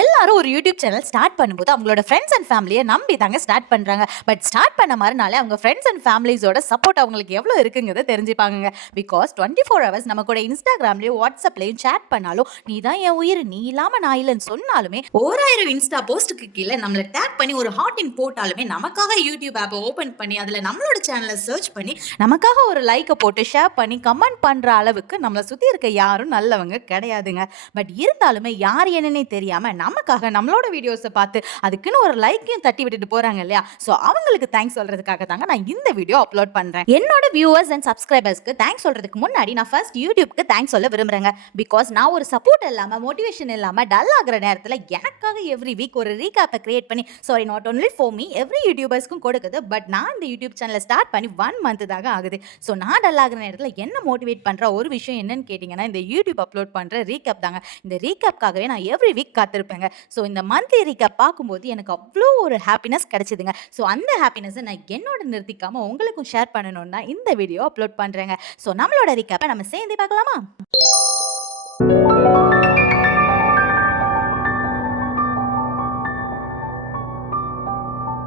எல்லாரும் ஒரு YouTube channel start பண்ணும்போது அவங்களோட ஃப்ரெண்ட்ஸ் அண்ட் ஃபேமிலியை நம்பி தாங்க ஸ்டார்ட் பண்றாங்க. பட் ஸ்டார்ட் பண்ண மறுநாளே அவங்க ஃப்ரெண்ட்ஸ் அண்ட் ஃபேமிலிஸோட சப்போர்ட் அவங்களுக்கு எவ்வளோ இருக்குங்கிறத தெரிஞ்சுப்பாங்க. பிகாஸ் 24 ஹவர்ஸ் நம்ம கூட இன்ஸ்டாகிராம்லயும் வாட்ஸ்அப்லயும் சேட் பண்ணாலும் நீ தான் என் உயிர், நீ இல்லாம நான் இல்லைன்னு சொன்னாலுமே, ஓராயிரம் இன்ஸ்டா போஸ்ட்டுக்கு கீழே நம்மளை டேக் பண்ணி ஒரு ஹார்டின் போட்டாலுமே நமக்காக யூடியூப் ஆப்பை ஓபன் பண்ணி அதுல நம்மளோட சேனலை சர்ச் பண்ணி நமக்காக ஒரு லைக்கை போட்டு ஷேர் பண்ணி கமெண்ட் பண்ற அளவுக்கு நம்மளை சுத்தி இருக்க யாரும் நல்லவங்க கிடையாதுங்க. பட் இருந்தாலுமே யார் என்னன்னே தெரியாம நமக்காக நம்மளோட வீடியோஸை பார்த்து அதுக்குன்னு ஒரு லைக்கையும் தட்டி விட்டுட்டு போறாங்க இல்லையா? ஸோ அவங்களுக்கு தேங்க்ஸ் சொல்றதுக்காக தாங்க நான் இந்த வீடியோ அப்லோட் பண்றேன். என்னோட வியூவர்ஸ் அண்ட் சப்ஸ்கிரைபர்ஸ்க்கு தேங்க்ஸ் சொல்றதுக்கு முன்னாடி நான் ஃபர்ஸ்ட் யூடியூப்க்கு தேங்க்ஸ் சொல்ல விரும்புறேங்க. பிகாஸ் நான் ஒரு சப்போர்ட் இல்லாம மோட்டிவேஷன் இல்லாம டல் ஆகிற நேரத்தில் எனக்காக எவ்ரி வீக் ஒரு ரீகேப்பை கிரியேட் பண்ணி, sorry not only for me, every யூடியூபர்ஸ்க்கும் கொடுக்குது. பட் நான் இந்த யூடியூப் சேனலை ஸ்டார்ட் பண்ணி 1 மந்த் தாங்க ஆகுது. ஸோ நான் டல் ஆகிற நேரத்தில் என்ன மோட்டிவேட் பண்ற ஒரு விஷயம் என்னன்னு கேட்டிங்கன்னா, இந்த யூடியூப் அப்லோட் பண்ற ரீகேப் தாங்க. இந்த ரீகேப்காகவே நான் எவ்ரி வீக் காத்திருப்பேங்க. ஸோ இந்த மந்த்லி ரீகேப் பார்க்கும்போது எனக்கு அவ்வளோ ஒரு ஹாப்பினஸ் கிடைச்சிதுங்க. ஸோ அந்த ஹாப்பினஸை நான் என்னோட நிறுத்திக்காம உங்களுக்கும் ஷேர் பண்ணணும்னா இந்த வீடியோ அப்லோட் பண்ணுறேங்க. ஸோ நம்மளோட ரீகேப்பை நம்ம சேர்ந்து பார்க்கலாமா?